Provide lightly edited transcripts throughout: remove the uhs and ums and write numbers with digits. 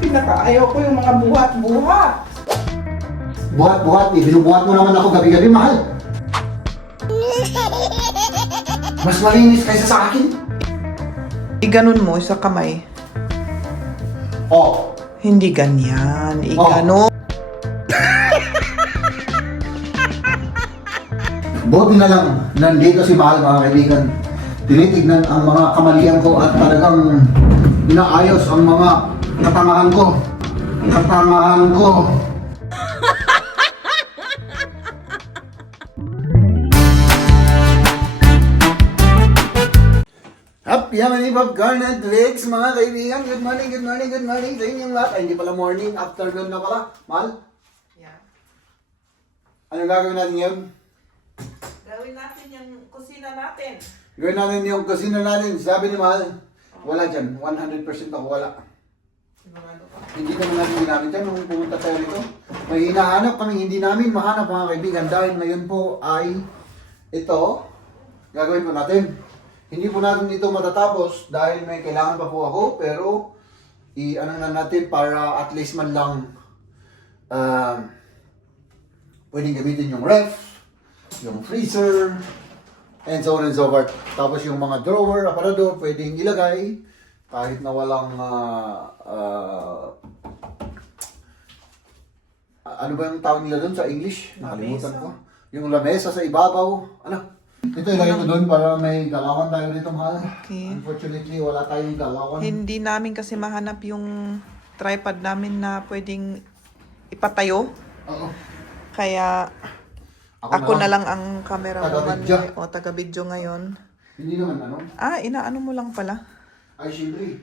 Pinakaayaw ko yung mga buhat-buhat. Buhat-buhat eh. Binubuhat mo naman ako gabi-gabi, mahal. Mas malinis kaysa sa akin. Iganon mo sa kamay. Oh. Hindi ganyan. Iganon. Buti na lang, nandito si Mahal, mga kaibigan. Tinitignan ang mga kamalian ko at talagang inaayos ang mga katangahan ko. Katangahan ko. Happy Yamani Popcorn and Legs, mga kaibigan. Good morning, good morning, good morning sa inyong lahat. Ay, hindi pala morning, afternoon na pala. Mahal, Yeah. anong gagawin natin ngayon? Gawin natin yung kusina natin. Gawin natin yung kusina natin. Sabi ni Mahal, wala dyan. 100% ako wala. Hindi naman natin ginamit yan nung pumunta tayo rito. May hinahanap kami, hindi namin mahanap, mga kaibigan. Dahil ngayon po ay ito, gagawin po natin. Hindi po natin ito matatapos dahil may kailangan pa po ako. Pero, i-ano na natin para at least man lang pwedeng gamitin yung ref, yung freezer, and so on and so forth. Tapos yung mga drawer, aparador, pwedeng ilagay kahit na walang ano ba yung tawag nila doon sa English? Nakalimutan ko. Yung lamesa sa ibabaw. Ano? Ito ilagay ko doon para may galawan tayo dito, mahal. Okay. Unfortunately, wala tayong galawan. Hindi namin kasi mahanap yung tripod namin na pwedeng ipatayo. Oo. Kaya ako na lang ang camera Taga-video. o taga-video ngayon. Hindi naman ano. Inaano mo lang pala. Ay, siyempre.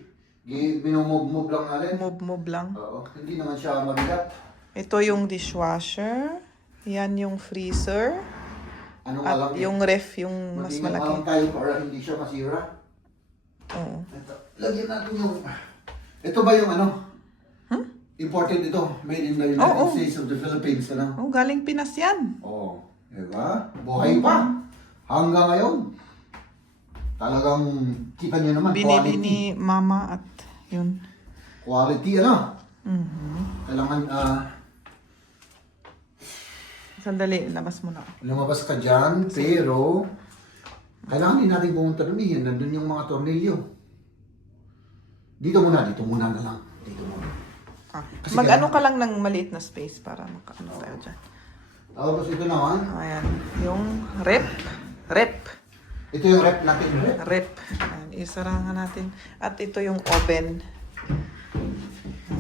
Minumove-move lang natin. Move lang. Oo. Hindi naman siya mabigat. Ito yung dishwasher. Yan yung freezer. Ano nga lang. At yung ref, yung mas Mag-ingat malaki. lang tayo para hindi siya masira. Oo. Ito. Lagyan natin yung... Ito ba yung ano? Imported ito. Made in the United States of the Philippines. Ano? Oh, galing Pinas yan. Oo. Diba? Buhay pa. Hanggang ngayon. Talagang kita niyo naman. Binili Quality. ni mama at yun. Quality ano? Kailangan Sandali, labas mo na. lumabas ka dyan. Pero kailangan din natin pumunta doon. Yan. Nandun yung mga tornilyo. Dito muna na lang. Dito muna. Kasi Mag-ano ka lang ng maliit na space para makaano tayo dyan. Tapos ito naman. Ayan. Yung rep. Ito yung rep natin. Rep. Ayan, isarahan natin. At ito yung oven.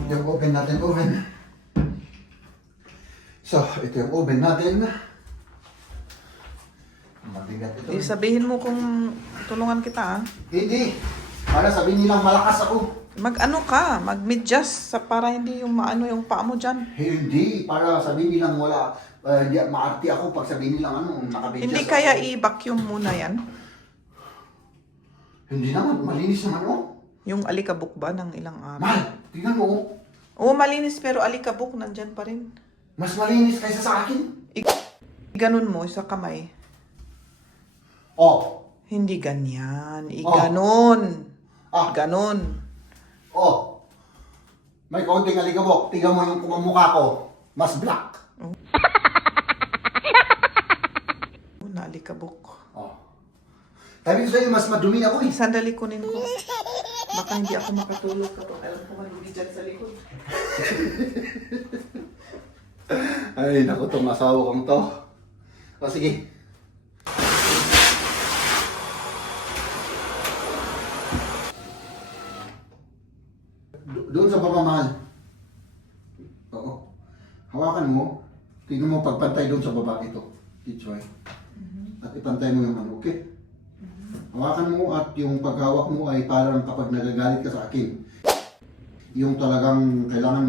Yung oven natin. So, ito yung oven natin. Mabigat ito. Sabihin mo kung tulungan kita Hindi. Para sabihin nilang malakas ako. Mag-ano ka, mag-medyas para hindi yung maano yung paa mo dyan. Hindi. Para sabihin nilang wala. Hindi maarte ako pag sabihin nilang ano, nakabedyas. Hindi kaya i-vacuum muna yan? Hindi naman. Malinis naman oh. Yung alikabok ba ng ilang araw? Mahal, tingnan mo oh. Oo, malinis pero alikabok nandyan pa rin. Mas malinis kaysa sa akin. Iganon mo sa kamay. Oh. Hindi ganyan. Iganon. Ganon. Oh. May konting alikabok. Tingnan mo yung mukha ko. Mas black. Naalikabok. Oh. Sabi ko sa'yo, mas madumi ako eh. Sandali kunin ko. Baka hindi ako makatulog kapag alam ko malugis dyan sa likod. Ay, naku, itong asawa kong to. O, sige. Doon sa baba, mahal. Oo. Hawakan mo. Tingnan mo pagpantay doon sa baba. Ito. Ito ay. At ipantay mo yung ano, okay? Hawakan mo at yung paghawak mo ay parang kapag nagagalit ka sa akin. Yung talagang kailangan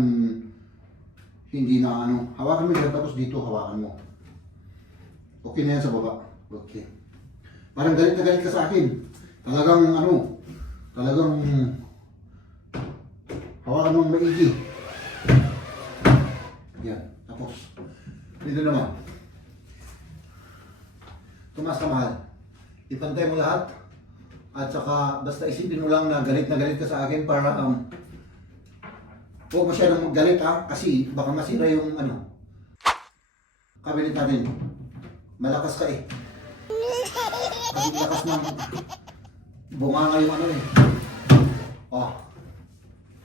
hindi na ano. Hawakan mo yan tapos dito hawakan mo. Okay na yan sa baba. Okay. Parang galit na galit ka sa akin. Talagang ano. Talagang hawakan mong maigi. Yan. Tapos dito naman. Tumaas ka, mahal. Ipantay mo lahat. At saka basta isipin mo lang na galit ka sa akin para Huwag masyadong maggalit ha, kasi baka masira yung ano. Kabinet natin. Malakas ka eh. Kasi lakas ng bunganga yung ano eh. Oh.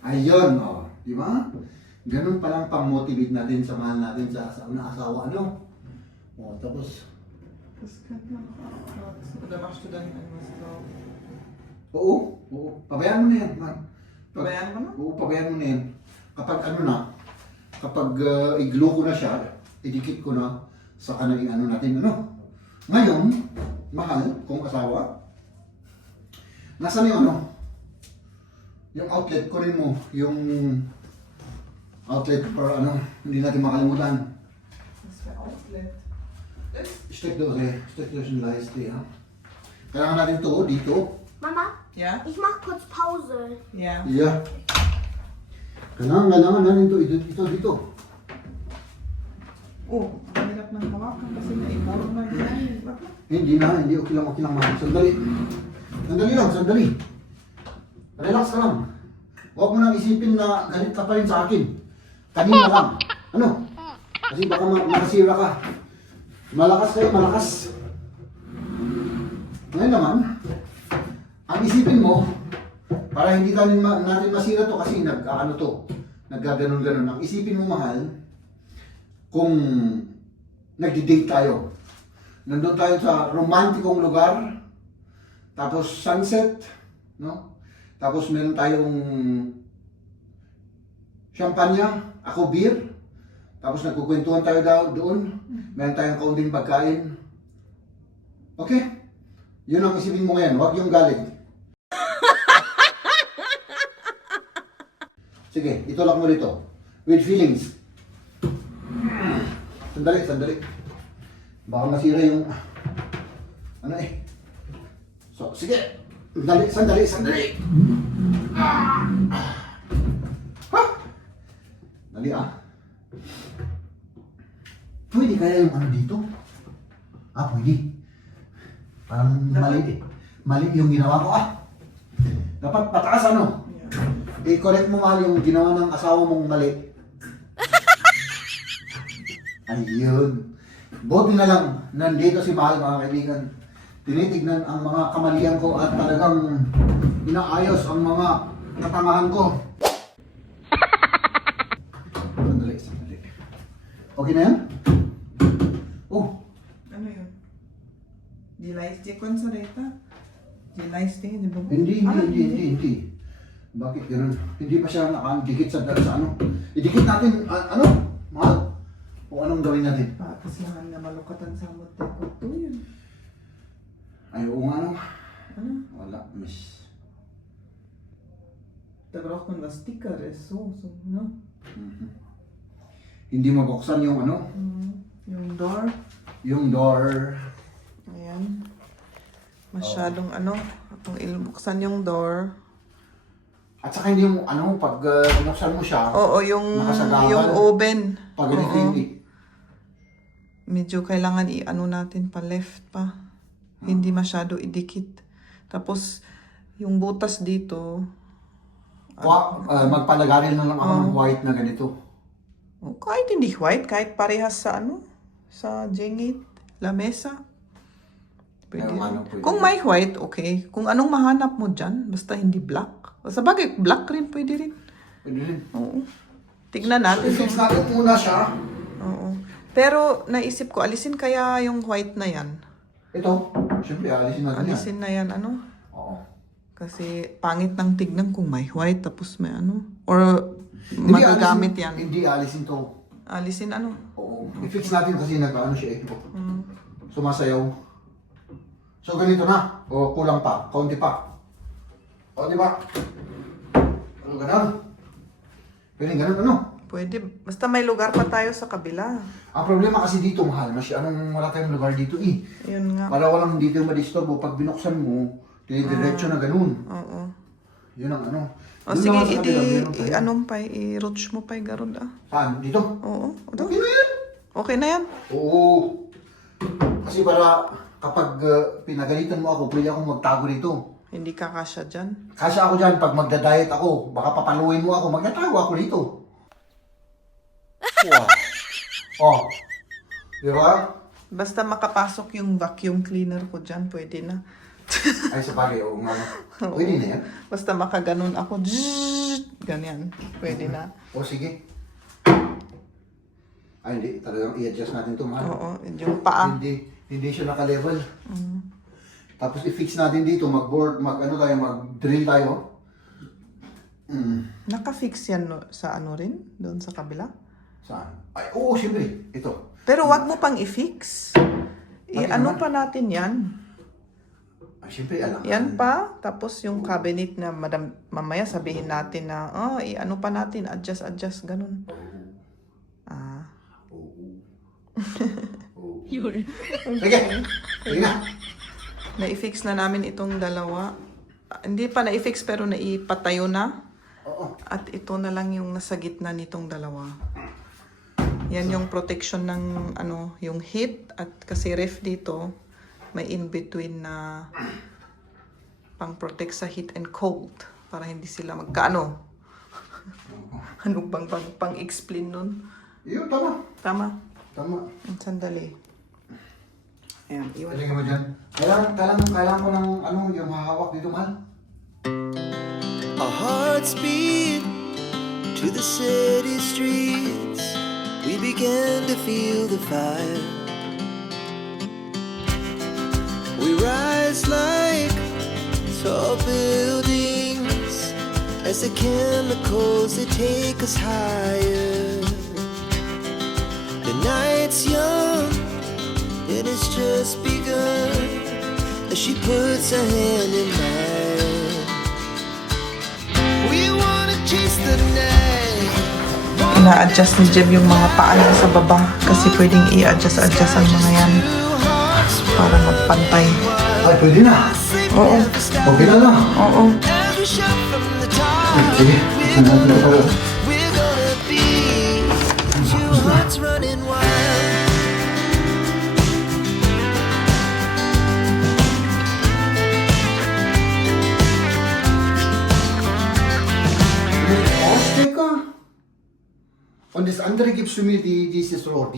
Ayun, oh. Di ba? Ganun palang pang-motivate natin, samahan natin sa asawa, ano? Oh, tapos, Das könnte man auch. Oder machst du dann irgendwas drauf? oo. Pabayaan mo na yan, man. Pabayaan mo na? Oo, pabayaan mo na yan. Kapag ano na, kapag i-glue ko na siya, idikit ko na sa kanaling ano natin, ano? Ngayon, mahal, kung asawa, nasaan yung ano? Yung outlet, kunin mo, yung outlet para ano, hindi natin makalimutan. Was für Outlet? Steck doon yung Leiste, ha? Kailangan natin to dito. Mama, Ja? ich mach kurz Pause. Ja. Yeah. Kailangan natin to dito. Oh, ang hirap ng hawakan kasi naibaro na yan. Bakit? Hindi okay lang mahal. Sandali. Relax ka lang. Huwag mo nang isipin na galit ka pa rin sa akin. Kanina lang. Ano? Kasi baka makasira ka. Malakas kayo, malakas. Ngayon naman, ang isipin mo, para hindi natin masira to kasi naggaganon-ganon. Ang isipin mo, mahal, kung nagdi-date tayo. Nandun tayo sa romantikong lugar, tapos sunset, no? Tapos meron tayong champagne, ako beer, tapos nagkukwentuhan tayo doon, meron tayong kaunting pagkain. Okay? Yun ang isipin mo ngayon, huwag yung galit. Sige, itulak mo dito. With feelings. Sandali. Baka masira yung ano eh. So, sige. Sandali. Ha? Dali ah. Pwede kaya yung ano dito? Pwede. Parang mali eh. Mali yung ginawa ko Dapat pataas ano? I-correct mo mahal yung ginawa ng asawa mong mali. Ayun. Buti na lang, nandito si Mahal mga kaibigan. Tinitignan ang mga kamalian ko at talagang inaayos ang mga katangahan ko. Sandali. Okay na yan? Oh, Ano yun? Die Leiste Konsereta? Die Leiste, di ba? hindi. Bakit ganun? Hindi pa siya nakadikit sa ano. Idikit natin, ano? Mahal. Kung anong gawin natin. Pakaslangan na malukatan sa motel ko to yun. Ay, oo nga no. Ano? Wala, miss. Da braucht man was Dickeres, so, no? Mhm. Hindi mabuksan yung ano, Yung door. yung door. Ayan. Masyadong kung ilbuksan yung door. At saka hindi mo, ano, pag binuksan mo siya, Oo, yung Nakasagawan. oven. pag Oo. hindi. Medyo kailangan natin pa left pa. Hindi masyado idikit. Tapos, yung butas dito, Magpalagarin na lang ako ng white na ganito. kahit hindi white, kahit parehas sa sa jingit, lamesa. Pwede. Ayun, rin. pwede. Kung may white, okay. Kung anong mahanap mo dyan, basta hindi black. Sa bagay, black rin, pwede rin. Pwede rin. Oo. Tignan So, natin. i-fix natin muna siya. Oo. Pero naisip ko, alisin kaya yung white na yan. Ito, syempre, alisin natin yan. Alisin na yan, Oo. Kasi pangit ng tignan kung may white tapos may Or magagamit yan. Hindi alisin to. Alisin Oo. I-fix natin kasi nag-ano siya eh. Sumasayaw. So ganito na. O kulang pa. Kaunti pa. O di ba? Ano ganun? Pwede ganun ano? Pwede. Basta may lugar pa tayo sa kabila. Ang problema kasi dito mahal. Wala tayong lugar dito eh. Yun nga. Para walang dito madisturbo. Pag binuksan mo, diretso na ganun. Oo. Yun ang ano. O Doon sige, naman sa kabila, meron tayo. i-roach mo pa garod Saan? Dito? Oo. Okay na yan. Okay na yan. Oo. Kasi para kapag pinagalitan mo ako, pwede akong magtago dito. Hindi ka kasya dyan. Kasi ako dyan, pag magda-diet ako, baka papaluin mo ako, magtatago ako dito. Wow. Oh. Di ba? Basta makapasok yung vacuum cleaner ko dyan, pwede na. Ay, sa bagay, oo nga. Pwede na yan. Basta makaganon ako, ganyan, pwede na. O, sige. Ay, hindi. Talagang i-adjust natin ito, mahal. Oo, yung paa. Hindi siya naka-level. Tapos i-fix natin dito, mag-drill tayo. Naka-fix yan sa ano rin? Doon sa kabila? Saan? Ay, oo, siyempre. Ito. Pero wag mo pang i-fix. Bakit Ano naman? pa natin yan? Ay, siyempre, alam. Yan pa. Tapos yung cabinet na mamaya sabihin natin na, ano pa natin, adjust, ganun. Ah. Sige. Sige na. Na-i-fix na namin itong dalawa. Hindi pa na-i-fix pero naipatayo na. Oo. At ito na lang yung nasa gitna nitong dalawa. Yan yung protection ng yung heat at kasi ref dito may in-between na pang-protect sa heat and cold para hindi sila magkaano. Ano bang pang-explain nun? Yun, tama. Tama. Tama. Sandali. Ayan, iwan. Galing mo dyan. Kailangan ko ng yung hahawak dito, mahal. Our hearts beat to the city streets. We began to feel the fire. We rise like tall buildings as the chemicals they take us higher. The night's young and it's just begun as she puts her hand in mine. We wanna chase the night. Ina-adjust ni Jeb yung mga paa niya sa baba kasi pwedeng i-adjust ang mga yan para magpantay. Ay, pwede na. Oo. Okay na na. Oo. As we shout from the top, Sige. we're gonna be two hearts running wild. Teka. Und das andere gibst du mir dieses Rohr.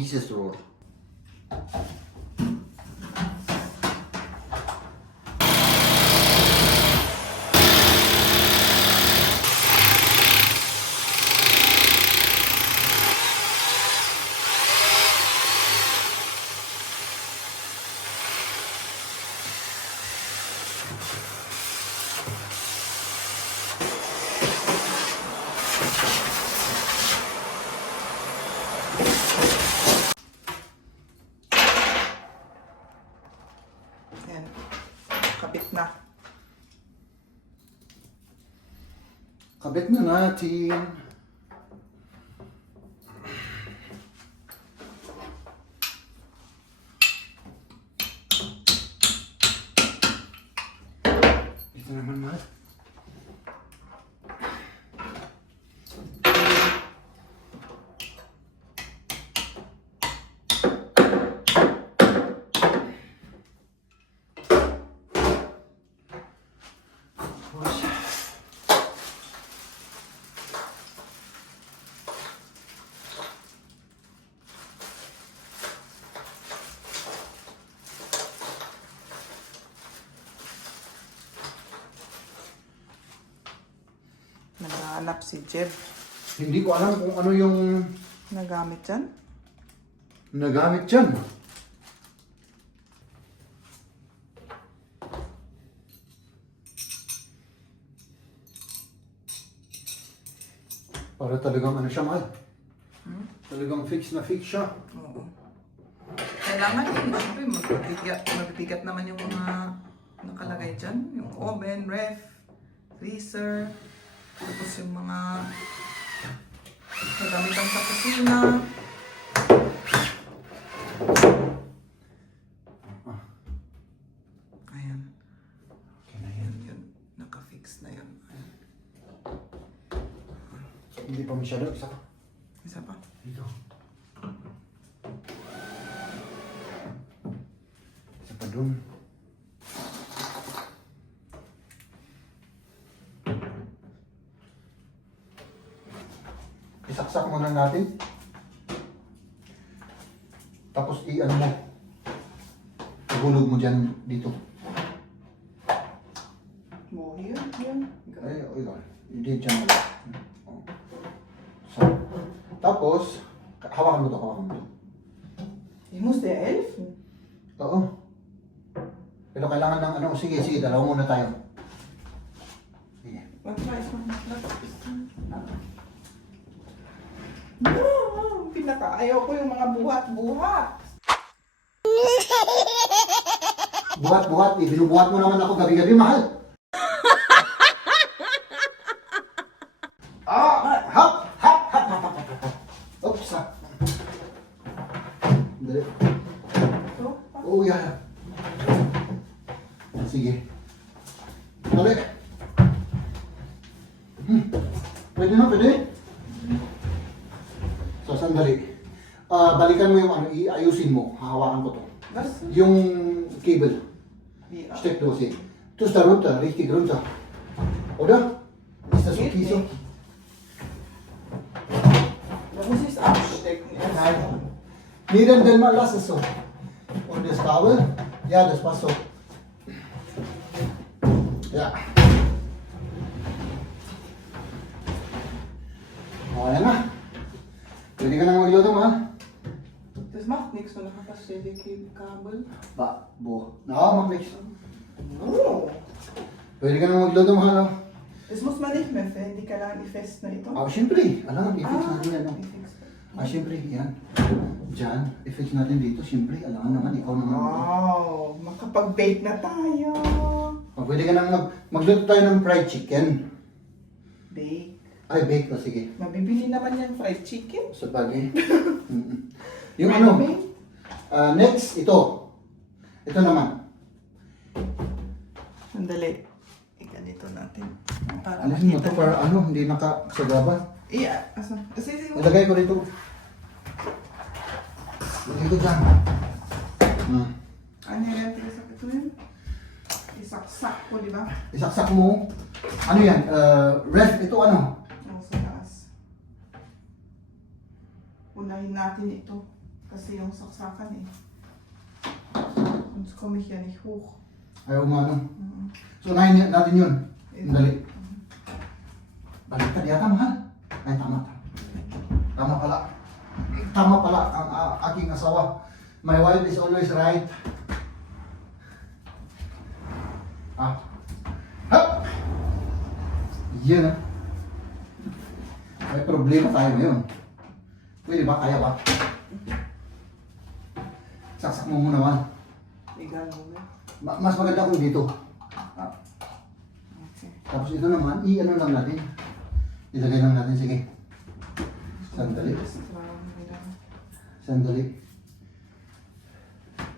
Ayan. Kapit na. Kabit na natin. Ito naman, mahal. Naghahanap si Jeb. Hindi ko alam kung ano yung Nagamit dyan. nagamit dyan. Para talagang ano siya, mahal. Talagang fix na fix siya. Oo. Kailangan yun. Siyempre, mabibigat naman yung mga nakalagay dyan. Yung oven, ref, freezer, tapos yung mga nagamitan sa kusina. Ayan. Okay na yan. Yun. Naka-fix na yun. Ayan. Hindi pa masyado. Isa pa. Isa pa. Dito. Isa pa dun. Isaksak muna natin. Tapos i-ano mo. Ihulog mo dyan dito. Mo, yan. Ay, hindi dyan. So, tapos, hawakan mo to. Ich muss der helfen. Oo. Pero kailangan ng ano, sige, dalawa muna tayo. Sige. Warte mal, ich mach mal Platz. No, pinakaayaw ko yung mga buhat-buhat. Buhat, binubuhat mo naman ako gabi-gabi, mahal. Hop. Oops, Dali. So, Oh, yan. Sige. Dali. Pwede. So, sandali. Balikan mo yung ano, iayusin mo. Hahawakan ko to. was? Yung cable. Wie? Steck los hier. Tust da runter, richtig runter. Oder? Ist das Geht okay so? nicht. Da muss ich es abstecken. Nein. Nee, dann mal lass es so. Und das Kabel? Ja, das passt so. Ja. Oh, yan na. Pwede ka nang magluto, mahal. Das macht nichts, wenn du hast die Kabel. Macht nichts. Oh. Pwede ka nang magluto, mahal. Oh. Das muss man nicht mehr finden, die kailangan i-fest na ito. Siyempre. Alam, i-fix natin yan. Oh. i-fix. Siyempre, yan. Diyan, i-fix natin dito. Siyempre, alam naman, ikaw naman. Wow, makapag-bake na tayo. Pwede ka nang magluto tayo ng fried chicken. Bake. Ay, bake. Sige. Mabibili naman yan fried chicken. Sa bagay. Yung ano, next, ito. Ito naman. Sandali. Iganito natin. Para Alisin mo ito para ano, hindi nakasagaba. Iya, asa? Sige. Ilagay ko dito. Ilagay ko dyan. Ano yan? Tigasak ito yun? Isaksak ko, di ba? Isaksak mo. Ano yan? Ref, ito ano? O, sa taas. Unahin natin ito. Kasi yung saksakan eh. Sonst komme ich ja nicht hoch. Ayaw mo ano. Mhm. So, unahin natin yun. Dali. Baliktad yata, mahal. Ay, tama. Tama pala ang aking asawa. My wife is always right. Hop! Yan ah. May problema tayo ngayon. Pwede ba? Kaya ba? Saksak mo muna, man. Egal mo na. Mas maganda kung dito. Okay. Tapos ito naman, i-ano lang natin. Ilagay lang natin, sige. Sandali. Das tragen wieder. Sandali.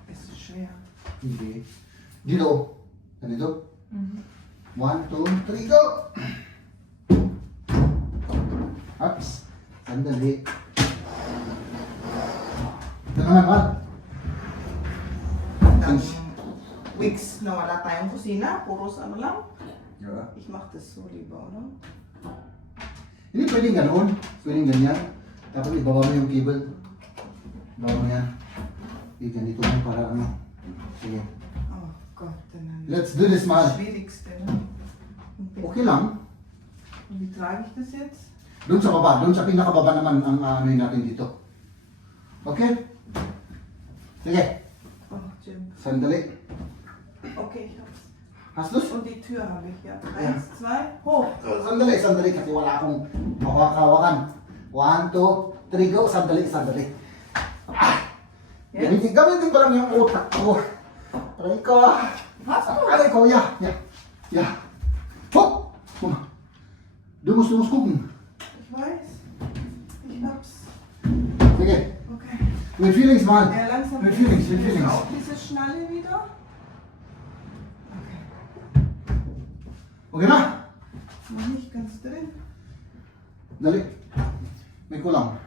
Es ist schwer. Hindi. Dito. Ganito. Mhm. 1, 2, 3, go! Ups. Sandali. Ito naman, man. Dann weeks na wala tayong kusina, puros ano lang. Yeah. Ich mach das so lieber, oder? Hindi pwedeng ganoon. Pwedeng ganyan. Dapat ibaba mo yung cable. Ibaba mo yan. Ganito mo para ano. Sige. Oh Gott, dann Let's do this, man. Schwierigste, ne? Okay lang. Und wie trage ich das jetzt? Doon sa baba. Doon sa pinakababa naman ang ano natin dito. Okay? Sige. Oh, Jim. Sandali. Okay, ich hab's. Hast du's? Und die Tür habe ich, ja. Ja. 1, 2, hoch. Sandali kasi wala akong hawak-hawakan. 1, 2, 3, go. Sandali. Yes. Gamitin ko lang yung utak ko. Aray ko. Hast du? Aray ko, ja. Hop! Du musst gucken. Ich weiß. Ich hab's. Sige. Okay. With feelings, man. Ja, langsam. With feelings. Auch diese Schnalle wieder. Okay. Okay na? Noch nicht ganz drin. Dali. May kulang.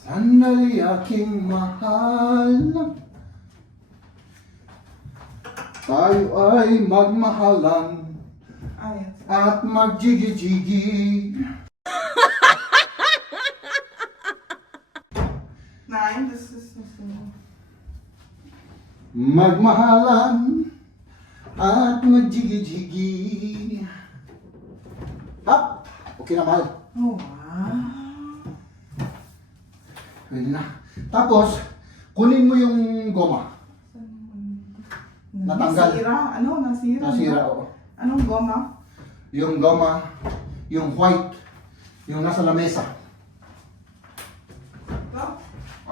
Sandali aking mahal. Tayo ay magmahalan Ah, jetzt. at magjigi-jigi. magmahalan at magjigi-jigi. Hap! Okay na, mahal. Oh, wow. Pwede na. Tapos, kunin mo yung goma. Natanggal. Nasira? Ano? Nasira? Nasira, oo. Anong goma? Yung goma, yung white, yung nasa lamesa. Ito?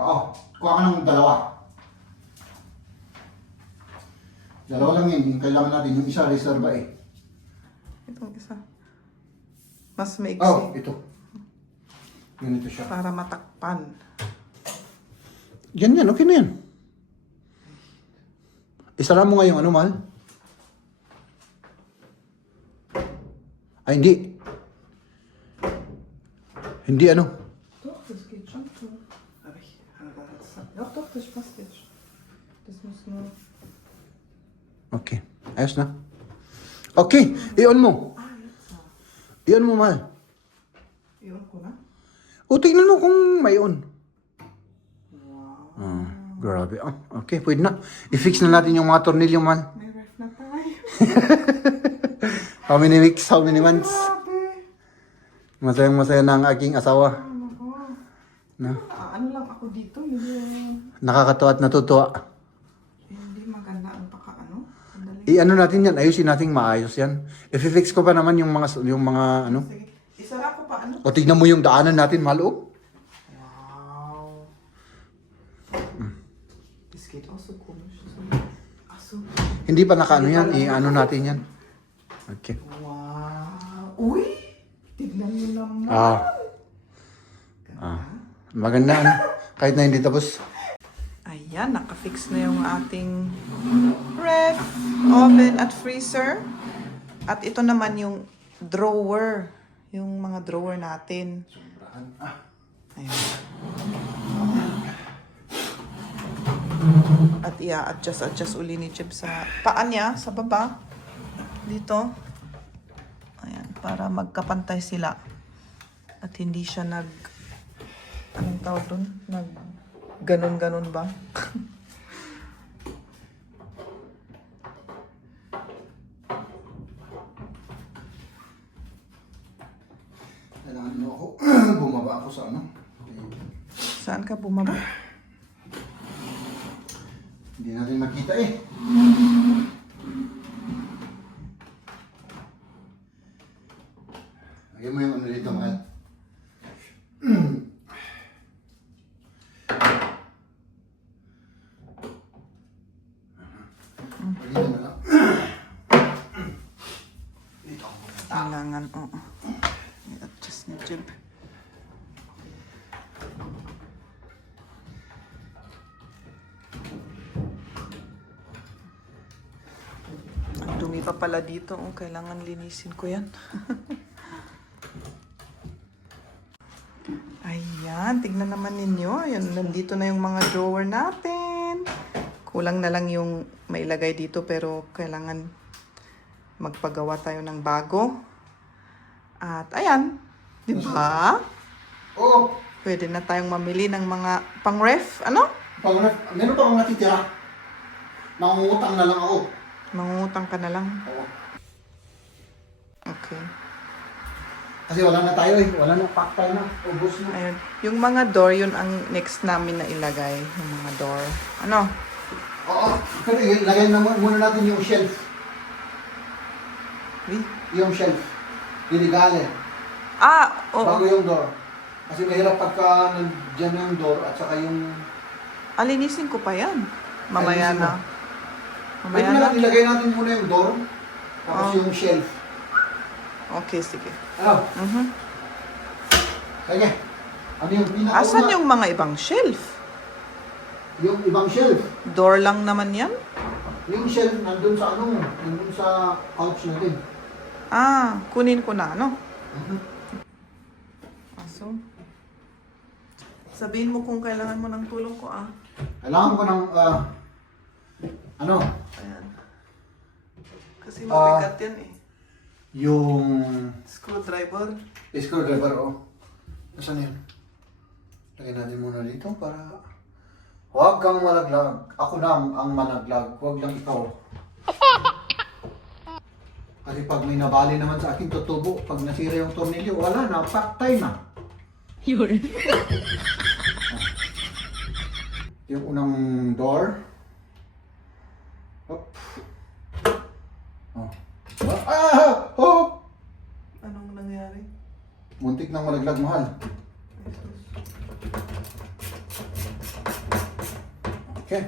Oo. Kuha ka ng dalawa. Dalawa lang yun. Yung kailangan natin. Yung isa, reserva eh. Itong isa. Mas maiksi. Oh, ito. Ganito siya. Para matakpan. Yan yan. Okay na yan. Isara mo nga yung ano, mahal. Ay, hindi. Hindi ano. Doch, das geht schon so. Aber ich... Doch, das passt jetzt. Das muss nur... Okay. Ayos na. Okay. I-on mo. Ah, jetzt. I-on mo, mahal. Iyon ko na. O, tingnan mo kung may on. Wow. Ah, grabe. Ah, okay, pwede na. I-fix na natin yung mga tornilyo, mahal. May ref na tayo. How many weeks? How many months? Grabe. Masayang-masaya na ang aking asawa. Ano ko? Na, Ano lang ako dito, hindi... nakakatawa at natutuwa. Hindi maganda ang paka-ano. Sandali. I-ano natin yan, ayusin natin maayos yan. I-fix ko pa naman yung mga ano. Sige. Isara ko pa ano? O tignan mo yung daanan natin, mahal. Oh. Wow. Das geht auch so komisch. Ach so. Hindi pa nakaano yan, i-ano natin yan. Okay. Wow. Uy! Tignan mo naman. Maganda ano. Kahit na hindi tapos. Ayan, nakafix na yung ating ref, oven at freezer. At ito naman yung drawer. Yung mga drawer natin. Ayan. At i-adjust uli ni Chip sa paan niya, sa baba. Dito. Ayan, para magkapantay sila. At hindi siya anong tawag doon? Ganon-ganon ba? Kailangan mo ako. Bumaba ako sa ano. Saan ka bumaba? Hindi natin makita eh. Lagyan mo yung ano dito, mahal. Lagyan mo na lang. Dito ako muna. Kailangan, oo. I-adjust ni Jib. Ang dumi pa pala dito. Oh, kailangan linisin ko yan. Ayan, tignan naman ninyo. Ayan, nandito na yung mga drawer natin. Kulang na lang yung mailagay dito pero kailangan magpagawa tayo ng bago. At ayan, di ba? Oo. Pwede na tayong mamili ng mga pang-ref. Ano? Meron pa akong natitira. Mangungutang na lang ako. Mangungutang ka na lang. Oo. Okay. Kasi wala na tayo eh. Wala na, pack tayo na. Ubus na. Ayun. Yung mga door, yun ang next namin na ilagay. Yung mga door. Ano? Oo. Pero ilagay na muna natin yung shelf. Uy. Yung shelf. Dinigale. Ah! Oo. Bago yung door. Kasi mahirap pagka nandiyan yung door at saka yung... Alinisin ko pa yan. Mamaya Alinisin mo. na. Pwede Mamaya na na. lang ilagay natin muna yung door. Tapos Oo. yung shelf. Okay, sige. Ano? Sige. Ano yung pinakauna? Asan yung mga ibang shelf? Yung ibang shelf. Door lang naman yan? Yung shelf nandun sa ano, nandun sa couch natin. Ah, kunin ko na, ano? Aso. Sabihin mo kung kailangan mo ng tulong ko, ah. Kailangan ko ng, ano, Ayan. Kasi mabigat yan, eh. yung Screwdriver. screwdriver, oh. Nasaan yun? Lagyan natin muna dito para Huwag kang malaglag. Ako lang ang malaglag. Huwag lang ikaw. Kasi pag may nabali naman sa akin tutubo, pag nasira yung tornilyo, wala na, paktay na. Yun. Yung unang door. Up. Oh. Oh! Anong nangyari? Muntik nang malaglag, mahal. Okay.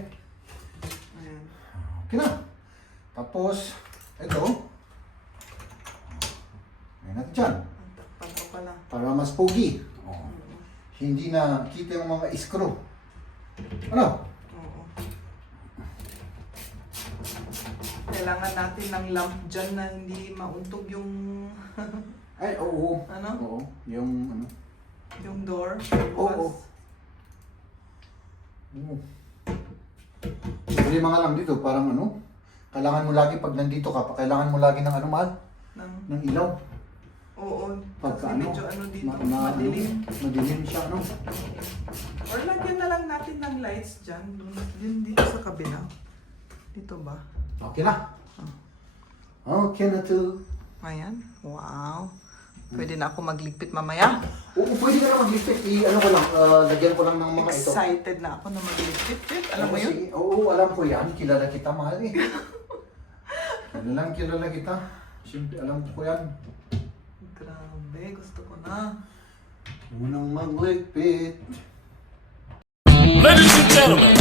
Ayan. Okay na. Tapos, ito. Ayan natin dyan. Takpan ko pala. Para mas pogi. Oh. Hindi na kita yung mga screw. Ano? Oo. Kailangan natin ng lamp dyan na hindi mauntog yung Ay, oo. Ano? Oo. Yung ano. yung door. Oo. Oo. Problema nga lang dito, parang ano, kailangan mo lagi pag nandito ka, kailangan mo lagi ng ano, mahal? Ng, Ng ilaw. oo. Pagka Kasi ano, medyo ano dito, madilim. madilim. Madilim siya, ano. Or lagyan na lang natin ng lights dyan. Dun dito sa kabila. Dito ba? Okay na. Okay na to. Ayan. Wow. Pwede na ako magligpit mamaya. Oo, pwede ka na mag-lipstick. Ano ko lang, lagyan ko lang ng mga ito. Excited na ako na magligpit. Alam mo Oo, yun? sige. Oo, alam ko yan. Kilala kita, mahal eh. Kilala kita. Siyempre, alam ko yan. Grabe. Gusto ko na. Unang magligpit. Ladies and gentlemen,